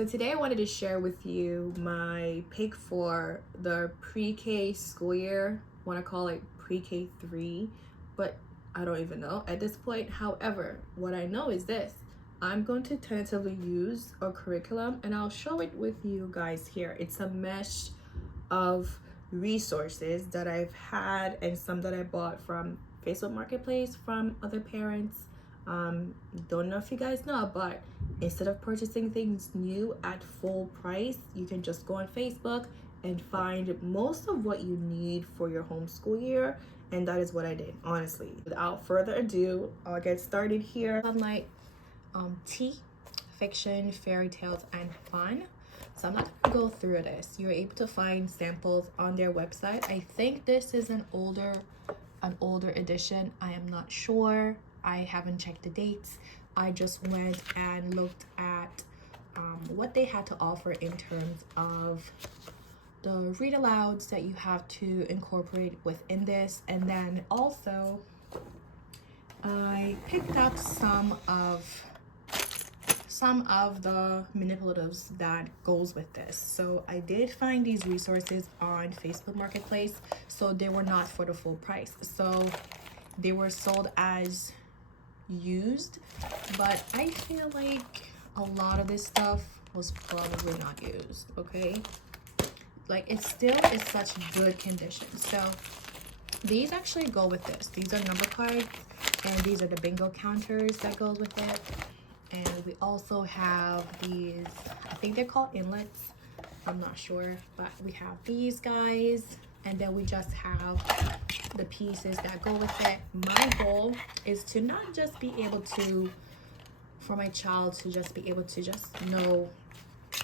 So today I wanted to share with you my pick for the pre-K school year. I want to call it pre-K 3, but I don't even know at this point. However, what I know is this. I'm going to tentatively use a curriculum and I'll show it with you guys here. It's a mesh of resources that I've had and some that I bought from Facebook Marketplace from other parents. Don't know if you guys know, but instead of purchasing things new at full price, you can just go on Facebook and find most of what you need for your homeschool year. And that is what I did, honestly. Without further ado, I'll get started here. Sunlight, tea, fiction, fairy tales, and fun. So I'm not gonna go through this. You're able to find samples on their website. I think this is an older edition. I am not sure. I haven't checked the dates. I just went and looked at what they had to offer in terms of the read alouds that you have to incorporate within this, and then also I picked up some of the manipulatives that goes with this. So I did find these resources on Facebook Marketplace, so they were not for the full price. So they were sold as used, but I feel like a lot of this stuff was probably not used, okay? Like it still is such good condition. So these actually go with this. These are number cards and these are the bingo counters that goes with it. And we also have these, I think they're called inlets, I'm not sure, but we have these guys, and then we just have the pieces that go with it. My goal is to not just be able to, for my child to just be able to just know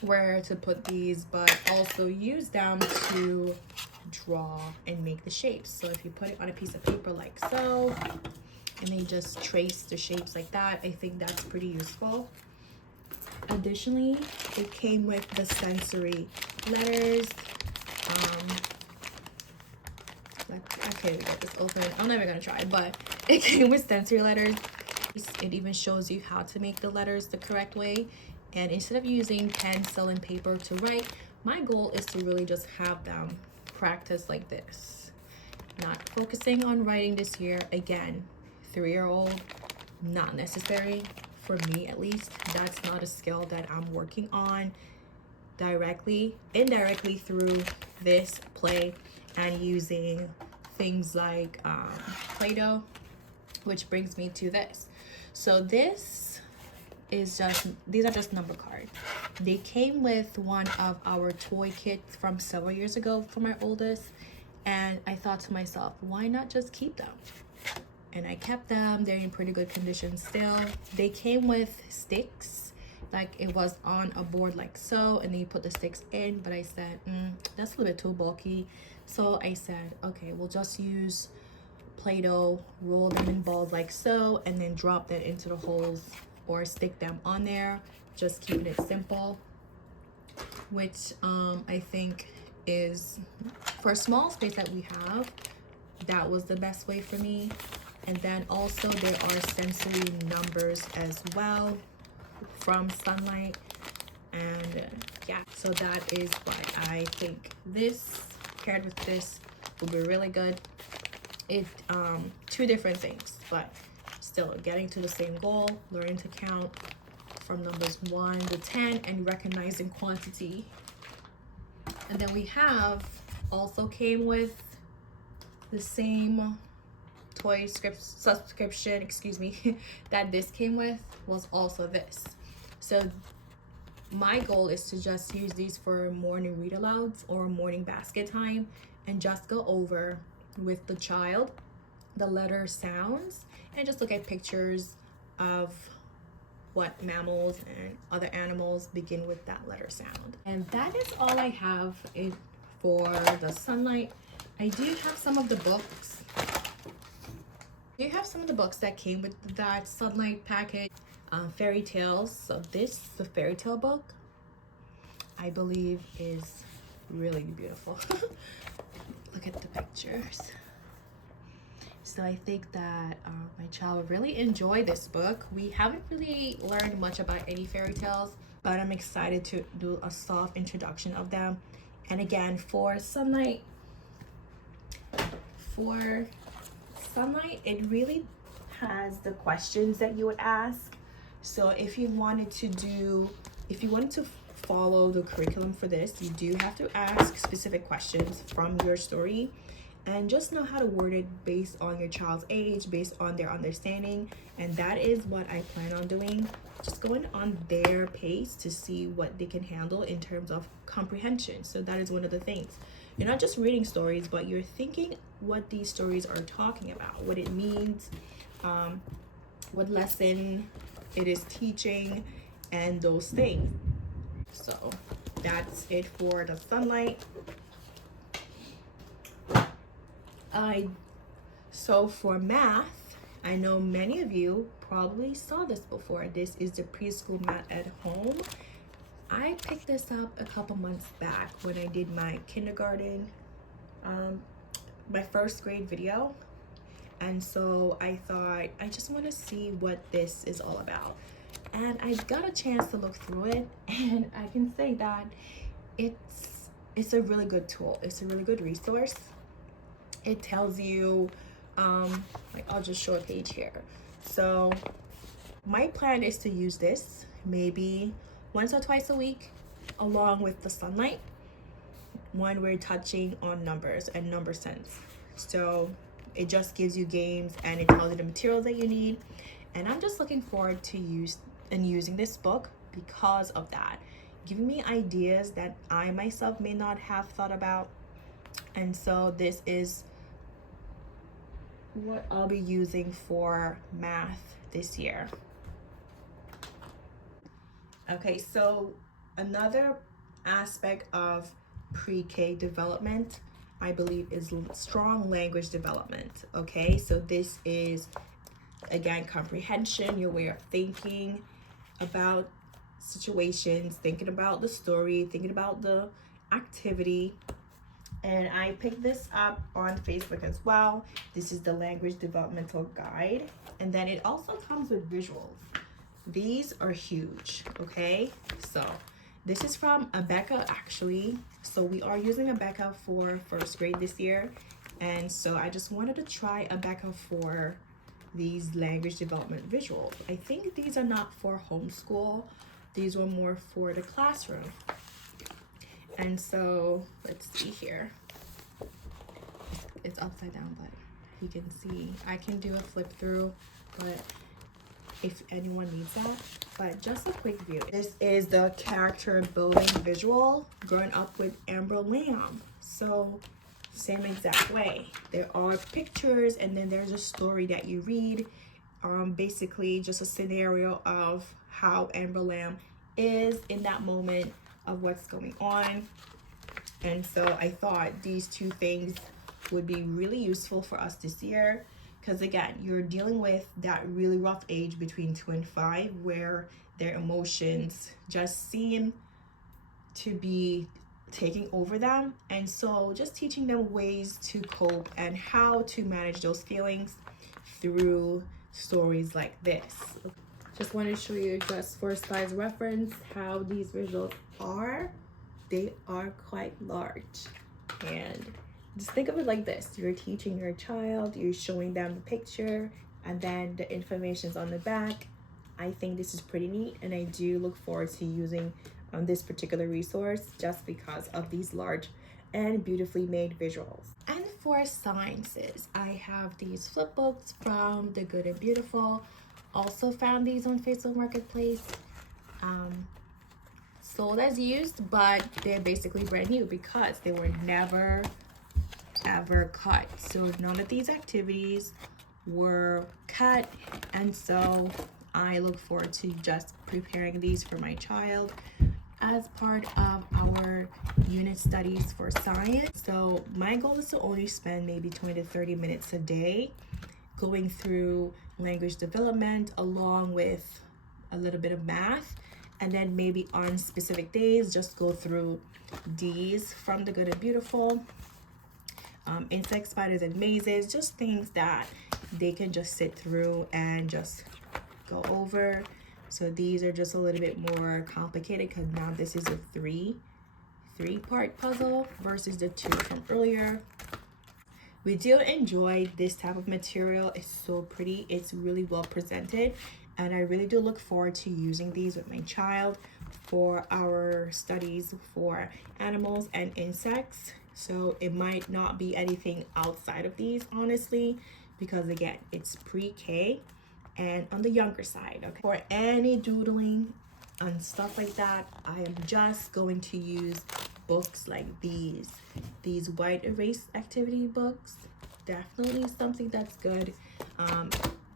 where to put these, but also use them to draw and make the shapes. So if you put it on a piece of paper like so, and then just trace the shapes like that, I think that's pretty useful. Additionally, it came with the sensory letters. I can't even get this open. I'm never gonna try, but it came with sensory letters. It even shows you how to make the letters the correct way. And instead of using pencil and paper to write, my goal is to really just have them practice like this. Not focusing on writing this year. Again, 3-year-old, not necessary for me, at least. That's not a skill that I'm working on indirectly through this play and using things like Play-Doh, which brings me to this. So these are just number cards. They came with one of our toy kits from several years ago for my oldest, and I thought to myself, why not just keep them? And I kept them. They're in pretty good condition still. They came with sticks, like it was on a board like so, and then you put the sticks in, but I said that's a little bit too bulky. So I said, okay, we'll just use Play-Doh, roll them in balls like so, and then drop that into the holes or stick them on there, just keeping it simple, which I think is, for a small space that we have, that was the best way for me. And then also there are sensory numbers as well from Sunlight. And yeah, so that is why I think this paired with this will be really good. It two different things, but still getting to the same goal, learning to count from numbers 1 to 10 and recognizing quantity. And then we have also came with the same toy subscription, excuse me, that this came with was also this. So my goal is to just use these for morning read alouds or morning basket time and just go over with the child the letter sounds and just look at pictures of what mammals and other animals begin with that letter sound. And that is all I have for the Sunlight. I do have some of the books. That came with that Sunlight package. Fairy tales. So the fairy tale book, I believe, is really beautiful. Look at the pictures. So I think that my child will really enjoy this book. We haven't really learned much about any fairy tales. but I'm excited to do a soft introduction of them. And again, for sunlight, it really has the questions that you would ask. So if you wanted to follow the curriculum for this, you do have to ask specific questions from your story, and just know how to word it based on your child's age, based on their understanding. And that is what I plan on doing, just going on their pace to see what they can handle in terms of comprehension. So that is one of the things. You're not just reading stories, but you're thinking what these stories are talking about, what it means, what lesson it is teaching, and those things. So that's it for the sunlight. So for math, I know many of you probably saw this before. This is the preschool math at home. I picked this up a couple months back when I did my kindergarten, my first grade video. And so I thought, I just want to see what this is all about. And I got a chance to look through it, and I can say that it's a really good tool. It's a really good resource. It tells you, like, I'll just show a page here. So my plan is to use this maybe once or twice a week, along with the sunlight, when we're touching on numbers and number sense. So it just gives you games, and it tells you the materials that you need. And I'm just looking forward to using this book because of that, giving me ideas that I myself may not have thought about. And so this is what I'll be using for math this year. Okay, so another aspect of pre-K development, I believe, is strong language development. Okay, so this is, again, comprehension, your way of thinking about situations, thinking about the story, thinking about the activity. And I picked this up on Facebook as well. This is the language developmental guide. And then it also comes with visuals. These are huge, okay? So this is from Abeka, actually. So we are using Abeka for first grade this year. And so I just wanted to try Abeka for these language development visuals. I think these are not for homeschool. These were more for the classroom. And so let's see here. It's upside down, but you can see I can do a flip through, but if anyone needs that. But just a quick view. This is the character building visual, growing up with Amber Lamb. So same exact way. There are pictures, and then there's a story that you read. Basically just a scenario of how Amber Lamb is in that moment of what's going on. And so I thought these two things would be really useful for us this year, because again, you're dealing with that really rough age between 2 and 5 where their emotions just seem to be taking over them. And so just teaching them ways to cope and how to manage those feelings through stories like this. Just want to show you, just for size reference, how these visuals are. They are quite large. And just think of it like this. You're teaching your child, you're showing them the picture, and then the information's on the back. I think this is pretty neat, and I do look forward to using this particular resource just because of these large and beautifully made visuals. And for sciences, I have these flip books from The Good and Beautiful. Also found these on Facebook Marketplace. Sold as used, but they're basically brand new because they were never ever cut. So none of these activities were cut, and so I look forward to just preparing these for my child as part of our unit studies for science. So my goal is to only spend maybe 20 to 30 minutes a day going through language development along with a little bit of math, and then maybe on specific days just go through these from The Good and Beautiful, insects, spiders, and mazes, just things that they can just sit through and just go over. So these are just a little bit more complicated because now this is a three-part puzzle versus the two from earlier. We do enjoy this type of material. It's so pretty. It's really well presented. And I really do look forward to using these with my child for our studies for animals and insects. So it might not be anything outside of these, honestly, because again, it's pre-K and on the younger side. Okay, for any doodling and stuff like that, I am just going to use books like these white erase activity books. Definitely something that's good.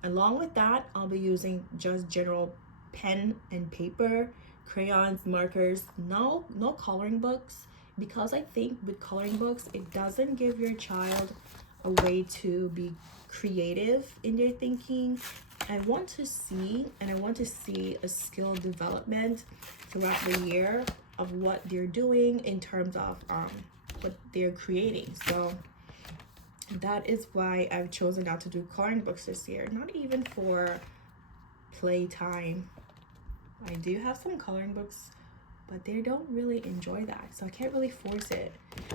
Along with that, I'll be using just general pen and paper, crayons, markers, no coloring books, because I think with coloring books it doesn't give your child a way to be creative in their thinking. I want to see a skill development throughout the year of what they're doing in terms of what they're creating. So that is why I've chosen not to do coloring books this year, not even for playtime. I do have some coloring books, but they don't really enjoy that, so I can't really force it.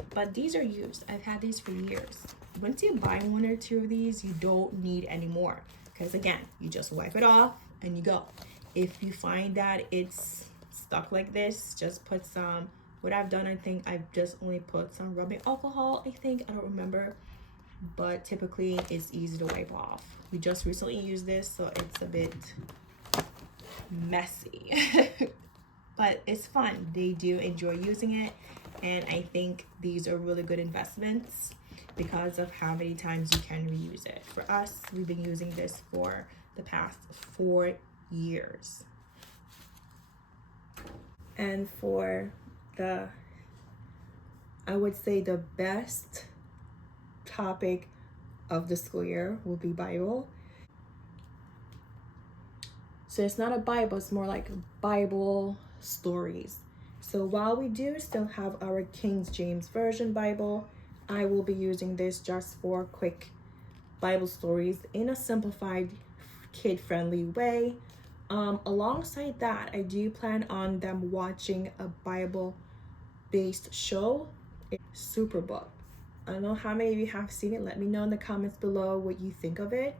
But these are used. I've had these for years. Once you buy one or two of these, you don't need any more, because again, you just wipe it off and you go. If you find that it's stuck like this, just put some, what I've done, I think I've just only put some rubbing alcohol, I don't remember, but typically it's easy to wipe off. We just recently used this, so it's a bit messy. But it's fun. They do enjoy using it, and I think these are really good investments because of how many times you can reuse it. For us, we've been using this for the past 4 years. And for the, I would say the best topic of the school year will be Bible. So it's not a Bible, it's more like Bible stories. So while we do still have our King James Version Bible, I will be using this just for quick Bible stories in a simplified, kid-friendly way. Alongside that, I do plan on them watching a Bible-based show, Superbook. I don't know how many of you have seen it. Let me know in the comments below what you think of it.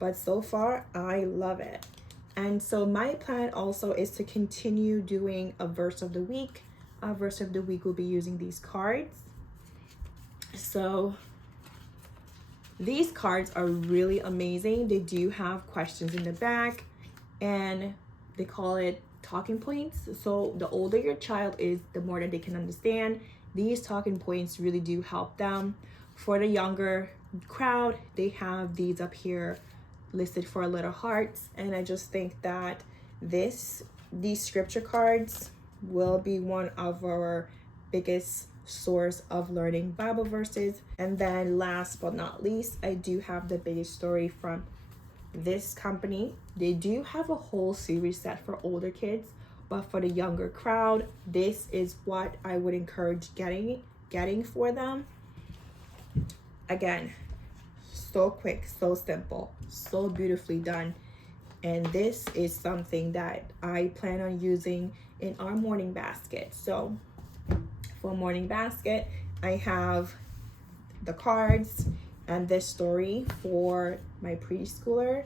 But so far, I love it. And so my plan also is to continue doing a verse of the week. A verse of the week will be using these cards. So these cards are really amazing. They do have questions in the back, and they call it talking points. So the older your child is, the more that they can understand. These talking points really do help them. For the younger crowd, they have these up here listed for little hearts, and I just think that these scripture cards will be one of our biggest source of learning Bible verses. And then last but not least, I do have the biggest story from this company. They do have a whole series set for older kids, but for the younger crowd, this is what I would encourage getting for them. Again, so quick, so simple, so beautifully done. And this is something that I plan on using in our morning basket. So for morning basket, I have the cards and this story for my preschooler.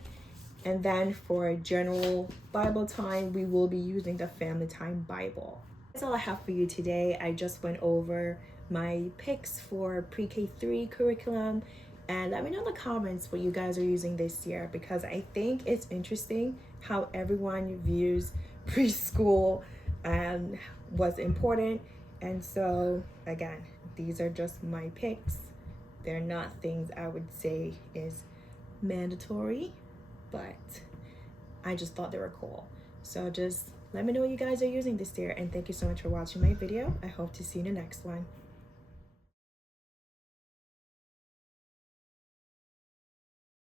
And then for general Bible time, we will be using the Family Time Bible. That's all I have for you today. I just went over my picks for pre-K3 curriculum. And let me know in the comments what you guys are using this year, because I think it's interesting how everyone views preschool and what's important. And so again, these are just my picks. They're not things I would say is mandatory, but I just thought they were cool. So just let me know what you guys are using this year, and thank you so much for watching my video. I hope to see you in the next one.